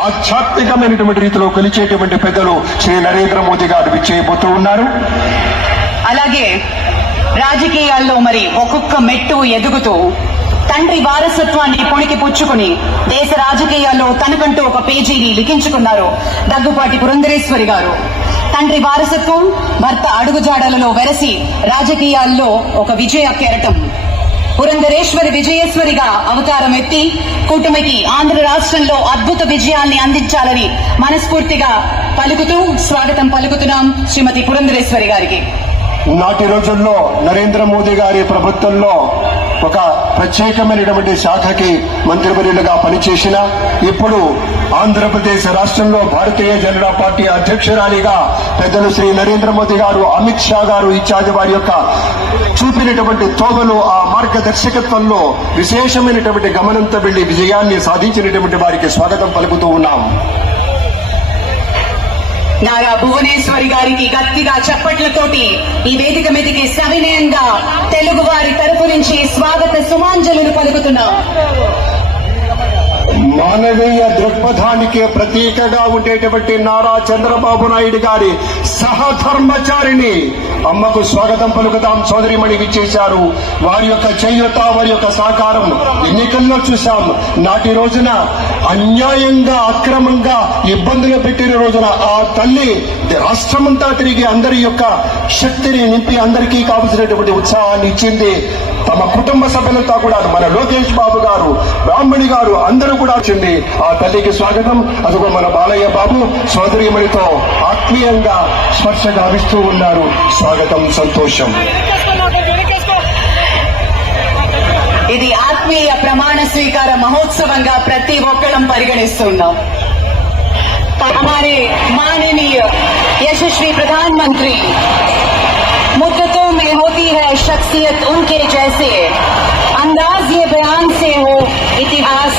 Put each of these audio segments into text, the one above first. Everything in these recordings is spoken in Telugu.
ఆధ్యాత్మికమైనటువంటి రీతిలో కొలిచేటువంటి పెద్దలు శ్రీ నరేంద్ర మోదీ గారు విచ్చేయబోతూ ఉన్నారు. అలాగే రాజకీయాల్లో మరి ఒక్కొక్క మెట్టు ఎదుగుతూ తండ్రి వారసత్వాన్ని పొణికి పుచ్చుకుని దేశ రాజకీయాల్లో తనకంటూ ఒక పేజీని లిఖించుకున్నారు దగ్గుపాటి పురంధరేశ్వరి గారు. తండ్రి వారసత్వం భర్త అడుగుజాడలలో వెరసి రాజకీయాల్లో ఒక విజయ కెరటం. పురంధరేశ్వరి విజయేశ్వరిగా అవతారం ఎత్తి కూటమికి ఆంధ్ర రాష్ట్రంలో అద్భుత విజయాల్ని అందించాలని మనస్ఫూర్తిగా పలుకుతూ స్వాగతం పలుకుతున్నాం శ్రీమతి పురంధరేశ్వరి గారికి. నాటి రోజుల్లో నరేంద్ర మోదీ గారి ప్రభుత్వంలో ఒక ప్రత్యేకమైనటువంటి శాఖకి మంత్రివర్యులుగా పనిచేసిన ఇప్పుడు ఆంధ్రప్రదేశ్ రాష్ట్రంలో భారతీయ జనతా పార్టీ అధ్యక్షురాలిగా పెద్దలు శ్రీ నరేంద్ర మోదీ గారు అమిత్ షా గారు ఇత్యాది వారి యొక్క చూపినటువంటి తోగలు ఆ మార్గదర్శకత్వంలో విశేషమైనటువంటి గమనంతో వెళ్ళి విజయాన్ని సాధించినటువంటి వారికి స్వాగతం పలుకుతూ ఉన్నాం. నారా భువనేశ్వరి గారికి గట్టిగా చప్పట్లతోటి ఈ వేదిక సవినయంగా తెలుగు వారి తరపు నుంచి స్వాగత సుమాంజలులు పలుకుతున్నాం. మానవీయ దృక్పథానికి ప్రతీకగా ఉండేటువంటి నారా చంద్రబాబు నాయుడు గారి సహధర్మచారిని అమ్మకు స్వాగతం పలుకుతాం సోదరిమణి విచ్చేశారు. వారి యొక్క చేయుత వారి యొక్క సహకారం ఎన్నికల్లో చూశాం. నాటి రోజున అన్యాయంగా అక్రమంగా ఇబ్బందులు పెట్టిన రోజున ఆ తల్లి రాష్ట్రమంతా తిరిగి అందరి యొక్క శక్తిని నింపి అందరికీ కావలసినటువంటి ఉత్సాహాన్ని ఇచ్చింది తమ కుటుంబ సభ్యులతో కూడా. మన లోకేష్ బాబు గారు బ్రాహ్మణి గారు అందరూ కూడా వచ్చింది. ఆ తల్లికి స్వాగతం. అదిగో మన బాలయ్య బాబు సోదరిమణితో ఆత్మీయంగా స్పర్శ గావిస్తూ ఉన్నారు. స్వాగతం సంతోషం. ఇది ఆత్మీయ ప్రమాణ స్వీకార మహోత్సవంగా ప్రతి ఒక్కరం పరిగణిస్తున్నాం. हमारे माननीय यशस्वी प्रधानमंत्री। मुद्दतों में होती है शख्सियत उनके जैसे। अंदाज ये बयान से हो, इतिहास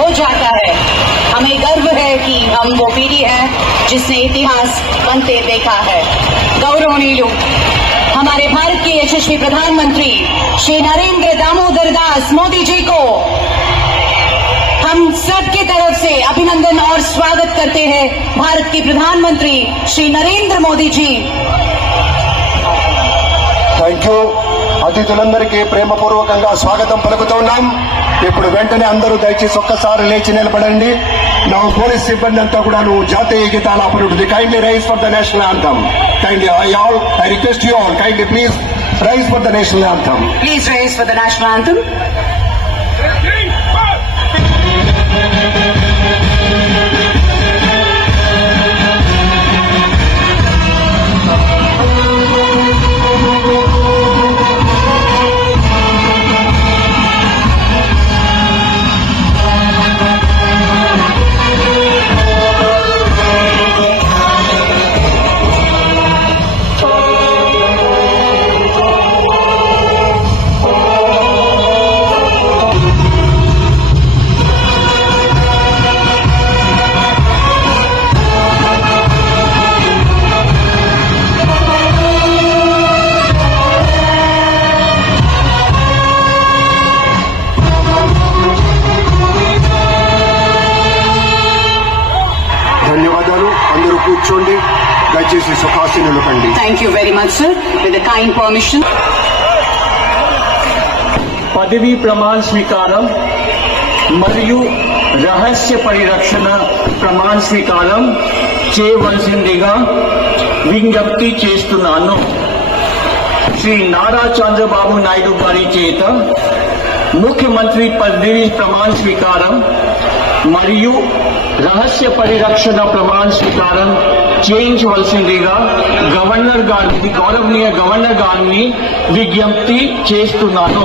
हो जाता है। हमें गर्व है कि हम वो पीढ़ी है जिसने इतिहास बनते देखा है। गौरवनीय। हमारे भारत के यशस्वी प्रधानमंत्री श्री नरेंद्र दामोदर दास मोदी जी को हम सबके तरफ से अभिनंदन और स्वागत करते हैं भारत के प्रधानमंत्री श्री नरेंद्र मोदी जी థ్యాంక్ యూ అతిథులందరికీ ప్రేమపూర్వకంగా స్వాగతం పలుకుతున్నాం ఇప్పుడు వెంటనే అందరూ దయచేసి ఒక్కసారి లేచి నిలబడండి నా పోలీస్ సిబ్బంది అంతా కూడా జాతీయ గీతాల అప్పుడు kindly rise for the national anthem kindly I all I request you all kindly please rise for the national anthem Please raise for the national anthem. ధన్యవాదాలు అందరూ కూర్చోండి దయచేసి సుఖాసీనులు కండి Thank you very much, sir. With the kind permission. పదవీ ప్రమాణ స్వీకారం మరియు రహస్య పరిరక్షణ ప్రమాణ స్వీకారం చేయవలసిందిగా విజ్ఞప్తి చేస్తున్నాను శ్రీ నారా చంద్రబాబు నాయుడు గారి చేత ముఖ్యమంత్రి పదవి ప్రమాణ స్వీకారం మరియు రహస్య పరిరక్షణ ప్రమాణ స్వీకారం చేయించవలసిందిగా గవర్నర్ గారిని గౌరవనీయ గవర్నర్ గారిని విజ్ఞప్తి చేస్తున్నాను.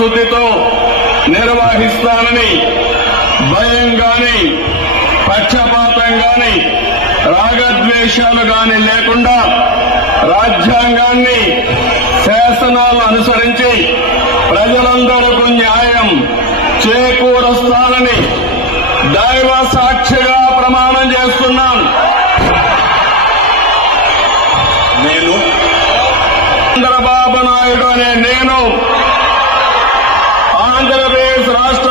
శుద్ధితో నిర్వహిస్తానని భయం గాని పక్షపాతం గాని రాగద్వేషాలు గాని లేకుండా రాజ్యాంగాన్ని శాసనాలు అనుసరించి ప్రజలందరకు న్యాయం చేకూరుస్తానని